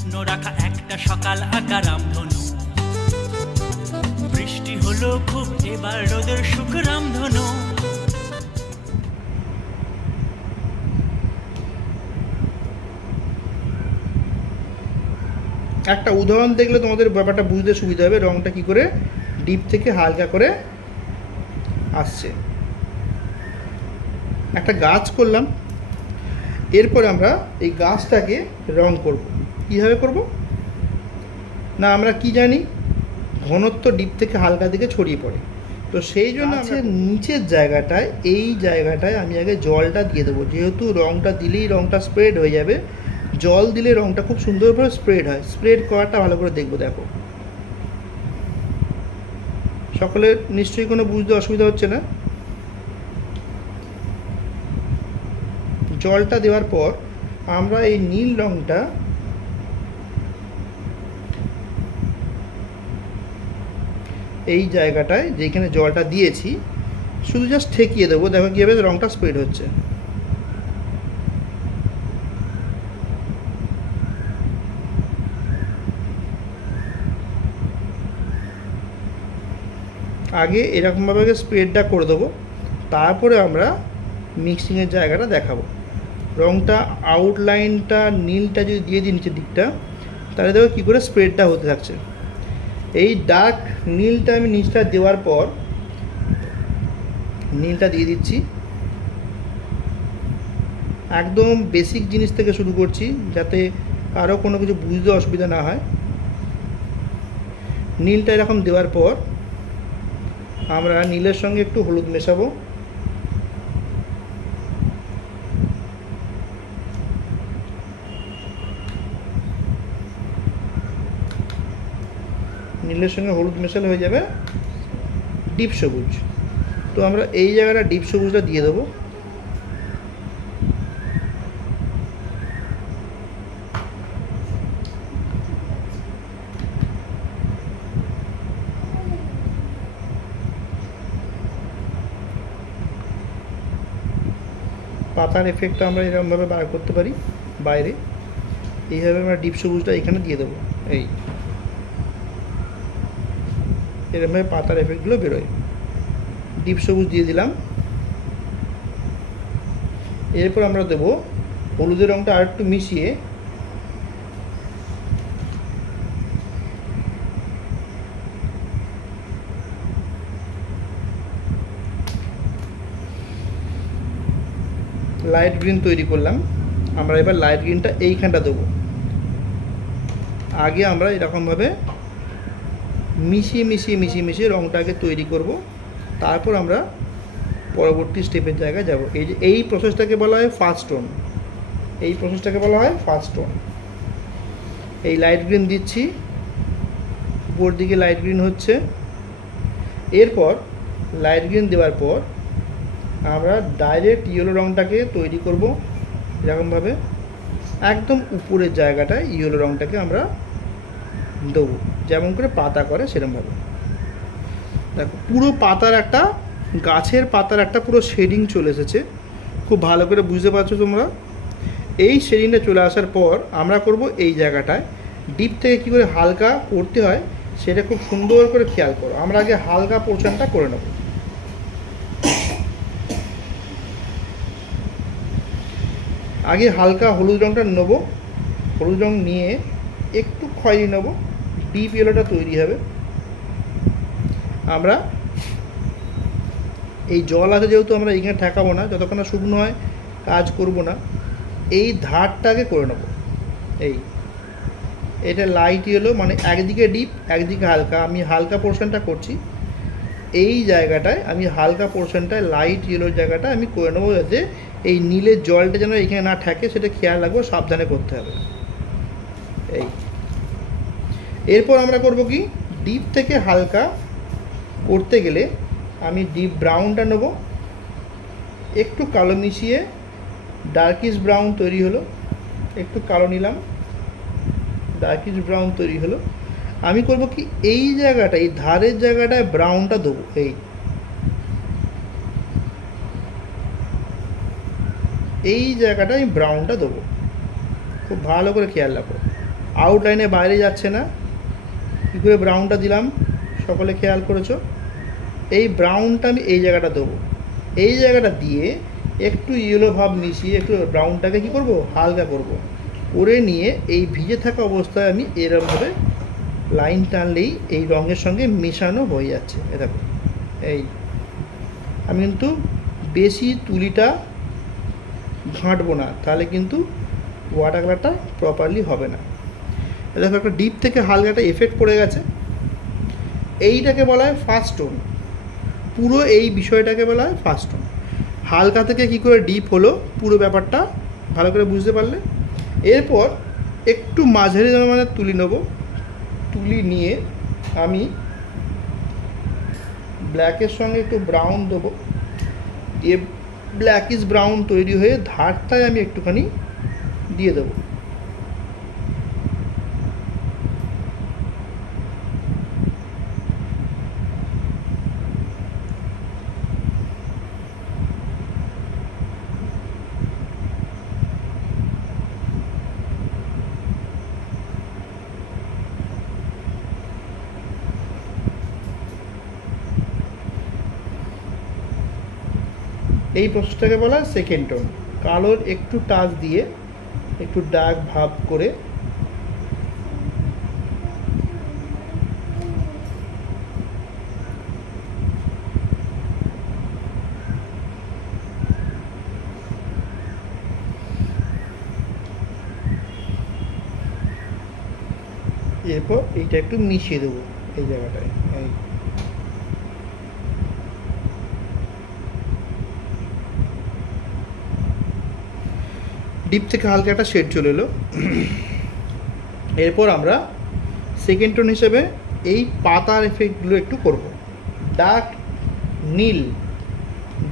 স্বপ্ন রাখা একটা সকাল আঁকা রামধনু। বৃষ্টি হলো খুব, এবার রোদের সুখ রামধনু। একটা উদাহরণ দেখলে তোমাদের ব্যাপারটা বুঝতে সুবিধা হবে রঙটা কি করে ডিপ থেকে হালকা করে আসছে। একটা গাছ করলাম, এরপরে আমরা এই গাছটাকে রং করব। কীভাবে করব না, আমরা কি জানি ঘনত্ব ডিপ থেকে হালকা দিকে ছড়িয়ে পড়ে, তো সেই জন্য আমরা নিচের জায়গাটায় এই জায়গাটায় আমি আগে জলটা দিয়ে দেবো, যেহেতু রংটা দিলেই রংটা স্প্রেড হয়ে যাবে। জল দিলে রংটা খুব সুন্দরভাবে স্প্রেড হয়। স্প্রেড করাটা ভালো করে দেখবো। দেখো সকলের নিশ্চয়ই কোনো বুঝতে অসুবিধা হচ্ছে না। জলটা দেওয়ার পর আমরা এই নীল রংটা এই জায়গাটায় যেখানে জলটা দিয়েছি শুধু জাস্ট ঠেকিয়ে দেবো। দেখো কীভাবে রংটা স্প্রেড হচ্ছে। আগে এরকমভাবে স্প্রেডটা করে দেবো, তারপরে আমরা মিক্সিংয়ের জায়গাটা দেখাবো। রংটা আউটলাইনটা নীলটা যদি দিয়ে দিই নিচের দিকটা, তাহলে দেখো কী করে স্প্রেডটা হতে থাকছে। এই ডার্ক নীলটা আমি নিচটা দেওয়ার পর নীলটা দিয়ে দিচ্ছি। একদম বেসিক জিনিস থেকে শুরু করছি যাতে কারো কোনো কিছু বুঝতে অসুবিধা না হয়। নীলটা এরকম দেওয়ার পর আমরা নীলের সঙ্গে একটু হলুদ মেশাবো। নীলের সঙ্গে হলুদ মেশালে হয়ে যাবে ডিপ সবুজ। তো আমরা এই জায়গাটা ডিপ সবুজটা দিয়ে দেবো। পাতার এফেক্টটা আমরা এরকমভাবে বার করতে পারি বাইরে। এইভাবে আমরা ডিপ সবুজটা এখানে দিয়ে দেবো। এই এরকমভাবে পাতার এফেক্টগুলো বেরোয়। ডিপ সবুজ দিয়ে দিলাম। এরপর আমরা দেবো হলুদের রঙটা আর একটু মিশিয়ে লাইট গ্রিন তৈরি করলাম। আমরা এবার লাইট গ্রিনটা এইখানটা দেবো। আগে আমরা এরকমভাবে মিশিয়ে মিশিয়ে মিশিয়ে মিশিয়ে রঙটাকে তৈরি করব, তারপর আমরা পরবর্তী স্টেপের জায়গায় যাব। এই যে এই প্রসেসটাকে বলা হয় ফার্স্ট টোন। এই প্রসেসটাকে বলা হয় ফার্স্ট টোন। এই লাইট গ্রিন দিচ্ছি, উপর দিকে লাইট গ্রিন হচ্ছে। এরপর লাইট গ্রিন দেওয়ার পর আমরা ডাইরেক্ট ইয়েলো রঙটাকে তৈরি করব এরকমভাবে। একদম উপরের জায়গাটায় ইয়েলো রঙটাকে আমরা দেবো, যেমন করে পাতা করে সেরকমভাবে। দেখো পুরো পাতার একটা, গাছের পাতার একটা পুরো শেডিং চলে এসেছে। খুব ভালো করে বুঝতে পারছো তোমরা। এই শেডিংটা চলে আসার পর আমরা করব এই জায়গাটায় ডিপ থেকে কী করে হালকা করতে হয় সেটা খুব সুন্দর করে খেয়াল করো। আমরা আগে হালকা পোর্শনটা করে নেব। আগে হালকা হলুদ রঙটা নেবো। হলুদ রঙ নিয়ে একটু খয়েরি নেব, ডিপ ইয়েলোটা তৈরি হবে। আমরা এই জল আছে যেহেতু আমরা এইখানে ঠেকাবো না, যতক্ষণ না শুকনো হয় কাজ করব না। এই ধারটাকে করে নেব। এটা লাইট ইয়েলো, মানে একদিকে ডিপ একদিকে হালকা। আমি হালকা পোর্শনটা করছি। এই জায়গাটায় আমি হালকা পোর্শনটায় লাইট ইয়েলোর জায়গাটা আমি করে নেবো, যাতে এই নীলের জলটা যেন এখানে না ঠেকে সেটা খেয়াল রাখবো, সাবধানে করতে হবে। এরপর আমরা করব কি, ডিপ থেকে হালকা করতে গেলে আমি ডিপ ব্রাউনটা নেব, একটু কালো মিশিয়ে ডার্কিশ ব্রাউন তৈরি হলো। একটু কালো নিলাম, ডার্কিশ ব্রাউন তৈরি হলো। আমি করব কি, এই জায়গাটা এই ধারের জায়গাটায় ব্রাউনটা দেবো। এই জায়গাটায় আমি ব্রাউনটা দেবো। খুব ভালো করে খেয়াল রাখো। আউটলাইনে বাইরে যাচ্ছে না। কী করে ব্রাউনটা দিলাম সকলে খেয়াল করেছো? এই ব্রাউনটা আমি এই জায়গাটা দেবো, এই জায়গাটা দিয়ে একটু ইয়েলো ভাব মিশিয়ে একটু ব্রাউনটাকে কী করব, হালকা করব, করে নিয়ে এই ভিজে থাকা অবস্থায় আমি এরমভাবে লাইন টানলেই এই রঙের সঙ্গে মেশানো হয়ে যাচ্ছে। এ দেখো, এই আমি কিন্তু বেশি তুলিটা ঘাঁটবো না, তাহলে কিন্তু ওয়াটার কালারটা প্রপারলি হবে না। দেখো একটা ডিপ থেকে হালকা একটা এফেক্ট পড়ে গেছে, এইটাকে বলা হয় ফার্স্ট টোন। পুরো এই বিষয়টাকে বলা হয় ফার্স্ট টোন। হালকা থেকে কী করে ডিপ হলো পুরো ব্যাপারটা ভালো করে বুঝতে পারলে। এরপর একটু মাঝারি মানে তুলি নেব, তুলি নিয়ে আমি ব্ল্যাকের সঙ্গে একটু ব্রাউন দেবো, দিয়ে ব্ল্যাকিশ ব্রাউন তৈরি হয়ে ধারটায় আমি একটুখানি দিয়ে দেবো। এই প্রসেসটাকে বলা হয় সেকেন্ড টোন। কালোর একটু টাচ দিয়ে একটু ডার্ক ভাব করে এরপর এইটা একটু মিশিয়ে দেবো এই জায়গাটায়। এই ডিপ থেকে হালকা একটা শেড চলে এলো। এরপর আমরা সেকেন্ড টোন হিসেবে এই পাতার এফেক্টগুলো একটু করব। ডার্ক নীল,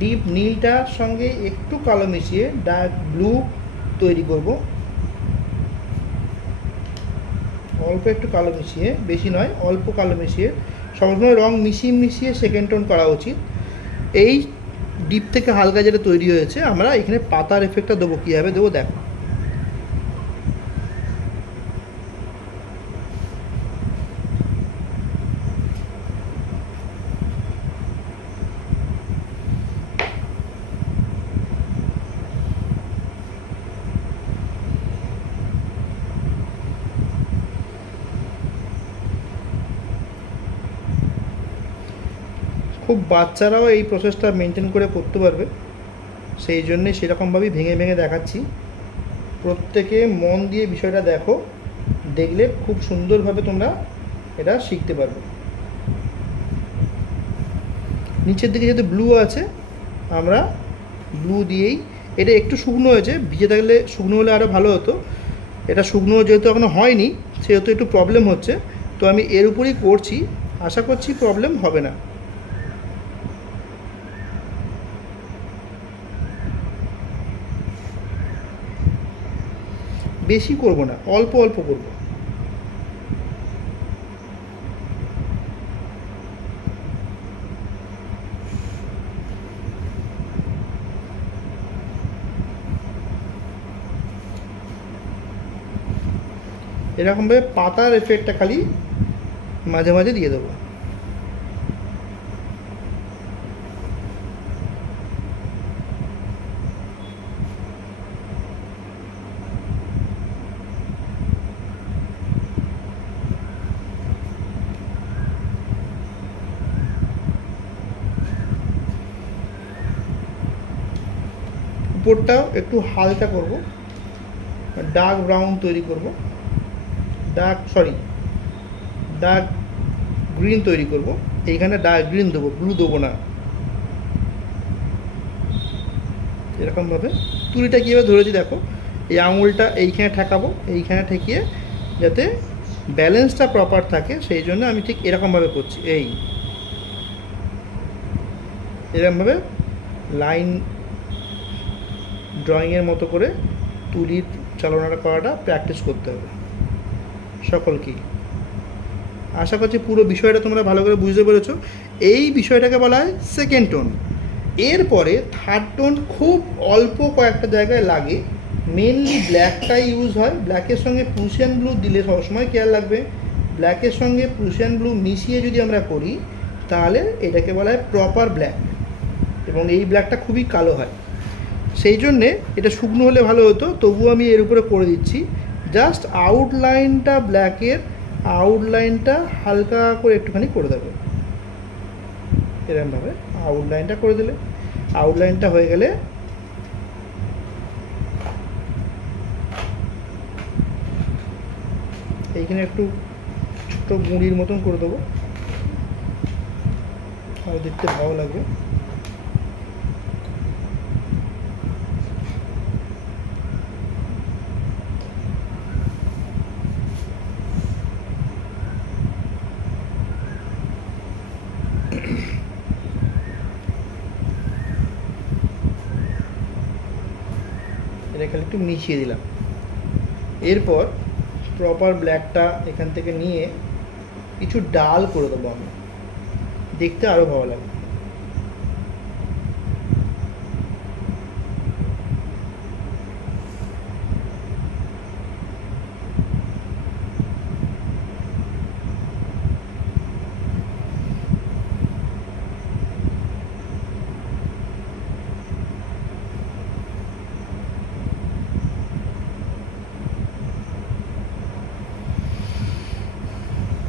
ডিপ নীলটার সঙ্গে একটু কালো মিশিয়ে ডার্ক ব্লু তৈরি করব। অল্প একটু কালো মিশিয়ে, বেশি নয়, অল্প কালো মিশিয়ে, সবসময় রং মিশিয়ে মিশিয়ে সেকেন্ড টোন করা উচিত। এই ডিপ থেকে হালকা যেটা তৈরি হয়েছে আমরা এখানে পাতার এফেক্টটা দেবো। কীভাবে দেবো দেখো। খুব বাচ্চারাও এই প্রসেসটা মেনটেন করে করতে পারবে, সেই জন্যে সেরকমভাবেই ভেঙে ভেঙে দেখাচ্ছি। প্রত্যেকে মন দিয়ে বিষয়টা দেখো, দেখলে খুব সুন্দরভাবে তোমরা এটা শিখতে পারবে। নিচের দিকে যেহেতু ব্লু আছে, আমরা ব্লু দিয়েই, এটা একটু শুকনো হয়েছে, ভিজে থাকলে শুকনো হলে আরও ভালো হতো। এটা শুকনো যেহেতু এখনও হয়নি সেহেতু একটু প্রবলেম হচ্ছে, তো আমি এর উপরেই করছি, আশা করছি প্রবলেম হবে না। বেশি করব না, অল্প অল্প করব। এরকমভাবে পাতার এফেক্টটা খালি মাঝে মাঝে দিয়ে দেবো। উপরটাও একটু হালকা করব, ডার্ক ব্রাউন তৈরি করব, ডার্ক গ্রিন তৈরি করব। এইখানে ডার্ক গ্রিন দেবো, ব্লু দেবো না। এরকমভাবে তুলিটা কীভাবে ধরেছি দেখো, এই আঙুলটা এইখানে ঠেকাবো, এইখানে ঠেকিয়ে যাতে ব্যালেন্সটা প্রপার থাকে সেই জন্য আমি ঠিক এরকমভাবে করছি। এই এরকমভাবে লাইন ড্রয়িংয়ের মতো করে তুলির চালনাটা করাটা প্র্যাকটিস করতে হবে সকলকেই। আশা করছি পুরো বিষয়টা তোমরা ভালো করে বুঝতে পেরেছো। এই বিষয়টাকে বলা হয় সেকেন্ড টোন। এরপরে থার্ড টোন খুব অল্প কয়েকটা জায়গায় লাগে, মেনলি ব্ল্যাকটাই ইউজ হয়। ব্ল্যাকের সঙ্গে প্রুশিয়ান ব্লু দিলে সবসময় খেয়াল রাখবে, ব্ল্যাকের সঙ্গে প্রুশিয়ান ব্লু মিশিয়ে যদি আমরা করি তাহলে এটাকে বলা হয় প্রপার ব্ল্যাক, এবং এই ব্ল্যাকটা খুবই কালো হয়। সেই জন্যে এটা শুকনো হলে ভালো হতো, তবুও আমি এর উপরে করে দিচ্ছি। জাস্ট আউটলাইনটা ব্ল্যাকের আউটলাইনটা হালকা করে একটুখানি করে দেবে, এরকমভাবে আউটলাইনটা করে দিলে, আউটলাইনটা হয়ে গেলে এইখানে একটু ছোটো গুঁড়ির মতন করে দেবো, আর দেখতে ভালো লাগবে। এটা খালি একটু মিশিয়ে দিলাম। এরপর প্রপার ব্ল্যাকটা এখান থেকে নিয়ে কিছু ডাল করে দেবো আমি, দেখতে আরও ভালো লাগবে।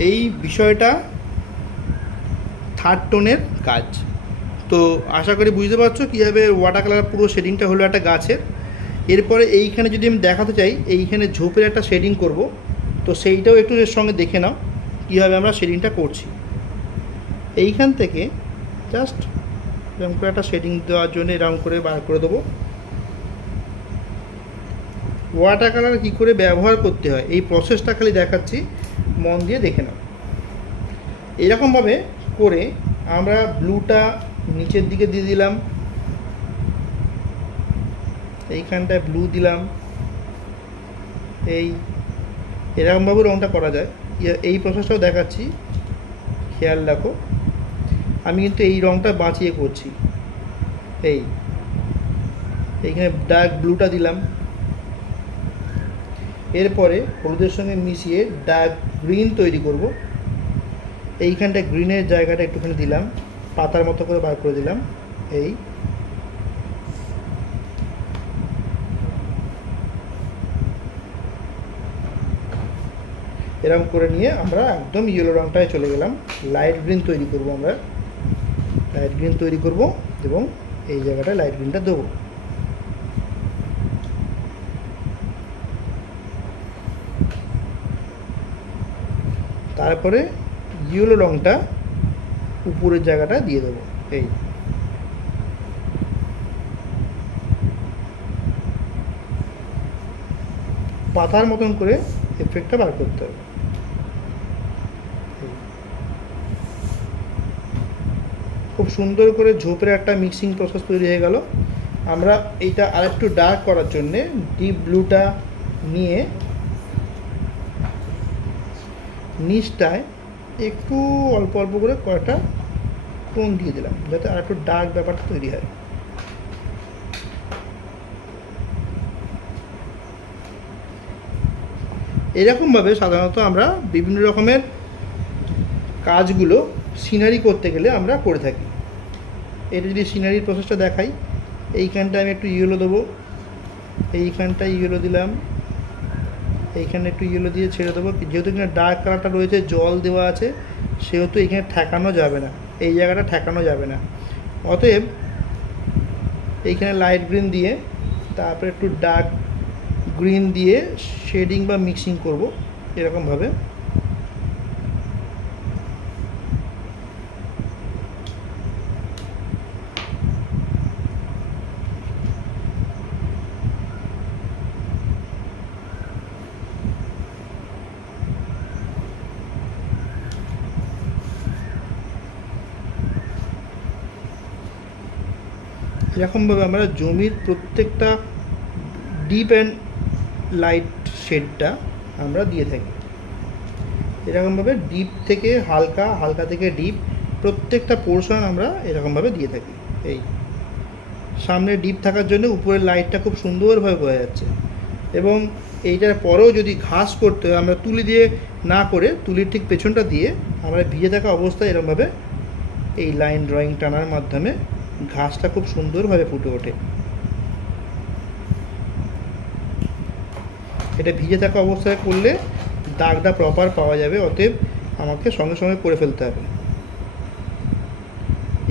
এই বিষয়টা থার্ড টোনের কাজ। তো আশা করি বুঝতে পারছো কীভাবে ওয়াটার কালার পুরো শেডিংটা হলো একটা গাছের। এরপরে এইখানে যদি আমি দেখাতে চাই, এইখানে ঝোপের একটা শেডিং করব, তো সেইটাও একটু এর সঙ্গে দেখে নাও কীভাবে আমরা শেডিংটা করছি। এইখান থেকে জাস্ট এরকম করে একটা শেডিং দেওয়ার জন্য এরকম করে বার করে দেবো। ওয়াটার কালার কী করে ব্যবহার করতে হয় এই প্রসেসটা খালি দেখাচ্ছি, মন দিয়ে দেখে নাও। এরকমভাবে করে আমরা ব্লুটা নিচের দিকে দিয়ে দিলাম, এইখানটায় ব্লু দিলাম, এরকমভাবে রঙটা করা যায়। এই প্রসেসটাও দেখাচ্ছি, খেয়াল রাখো। আমি কিন্তু এই রঙটা বাঁচিয়ে করছি। এইখানে ডার্ক ব্লুটা দিলাম, এরপরে হলুদের সঙ্গে মিশিয়ে ডার্ক গ্রিন তৈরি করব। এইখানটা গ্রিনের জায়গাটা একটুখানি দিলাম, পাতার মতো করে বার করে দিলাম। এরকম করে নিয়ে আমরা একদম ইয়েলো রঙটায় চলে গেলাম। লাইট গ্রিন তৈরি করব, আমরা লাইট গ্রিন তৈরি করব এবং এই জায়গাটায় লাইট গ্রিনটা দেবো। তারপরে ইয়েলো রঙটা উপরের জায়গাটা দিয়ে দেবো। পাতার মতন করে এফেক্টটা বার করতে হবে। খুব সুন্দর করে ঝোপের একটা মিক্সিং প্রসেস তৈরি হয়ে গেল। আমরা এইটা আরেকটু ডার্ক করার জন্যে ডিপ ব্লুটা নিয়ে নিচটায় একটু অল্প অল্প করে কয়েকটা টোন দিয়ে দিলাম, যাতে আর একটু ডার্ক ব্যাপারটা তৈরি হয়। এরকমভাবে সাধারণত আমরা বিভিন্ন রকমের কাজগুলো সিনারি করতে গেলে আমরা করে থাকি। এটা যদি সিনারির প্রসেসটা দেখাই, এইখানটায় আমি একটু ইয়েলো দেবো, এইখানটায় ইয়েলো দিলাম, এইখানে একটু ইয়েলো দিয়ে ছেড়ে দেবো। যেহেতু এখানে ডার্ক কালারটা রয়েছে, জল দেওয়া আছে, সেহেতু এখানে ঠেকানো যাবে না, এই জায়গাটা ঠেকানো যাবে না। অতএব এইখানে লাইট গ্রিন দিয়ে তারপরে একটু ডার্ক গ্রিন দিয়ে শেডিং বা মিক্সিং করব এরকমভাবে। এরকমভাবে আমরা জমির প্রত্যেকটা ডিপ অ্যান্ড লাইট শেডটা আমরা দিয়ে থাকি। এরকমভাবে ডিপ থেকে হালকা, হালকা থেকে ডিপ প্রত্যেকটা পোর্শন আমরা এরকমভাবে দিয়ে থাকি। সামনে ডিপ থাকার জন্য উপরের লাইটটা খুব সুন্দরভাবে বোঝা যাচ্ছে। এবং এইটার পরেও যদি ঘাস করতে হয়, আমরা তুলি দিয়ে না করে তুলির ঠিক পেছনটা দিয়ে আমরা ভিজে থাকা অবস্থায় এরকমভাবে এই লাইন ড্রয়িং টানার মাধ্যমে ঘাসটা খুব সুন্দরভাবে ফুটে ওঠে। এটা ভিজে থাকা অবস্থায় করলে দাগটা প্রপার পাওয়া যাবে, অতএব আমাকে সঙ্গে সঙ্গে করে ফেলতে হবে।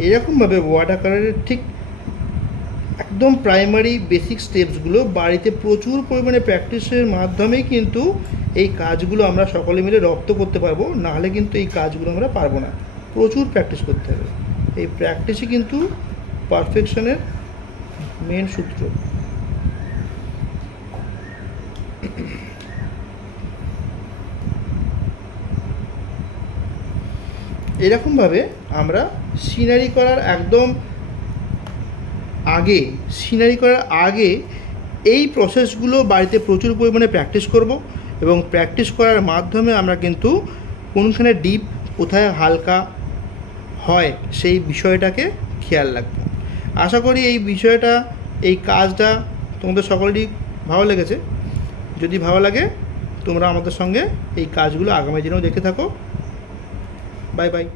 এরকমভাবে ওয়াটার কালারের ঠিক একদম প্রাইমারি বেসিক স্টেপসগুলো বাড়িতে প্রচুর পরিমাণে প্র্যাকটিসের মাধ্যমেই কিন্তু এই কাজগুলো আমরা সকলে মিলে রপ্ত করতে পারবো, নাহলে কিন্তু এই কাজগুলো আমরা পারবো না। প্রচুর প্র্যাকটিস করতে হবে, এই প্র্যাকটিসই কিন্তু পারফেকশনের মেন সূত্র। এরকমভাবে আমরা সিনারি করার আগে এই প্রসেসগুলো বাড়িতে প্রচুর পরিমাণে প্র্যাকটিস করব, এবং প্র্যাকটিস করার মাধ্যমে আমরা কিন্তু কোনখানে ডিপ কোথায় হালকা হয় সেই বিষয়টাকে খেয়াল রাখবো। আশা করি এই কাজটা তোমাদের সকলেরই ভালো লেগেছে। যদি ভালো লাগে তোমরা আমাদের সঙ্গে এই কাজগুলো আগামী দিনেও দেখতে থাকো। Bye bye.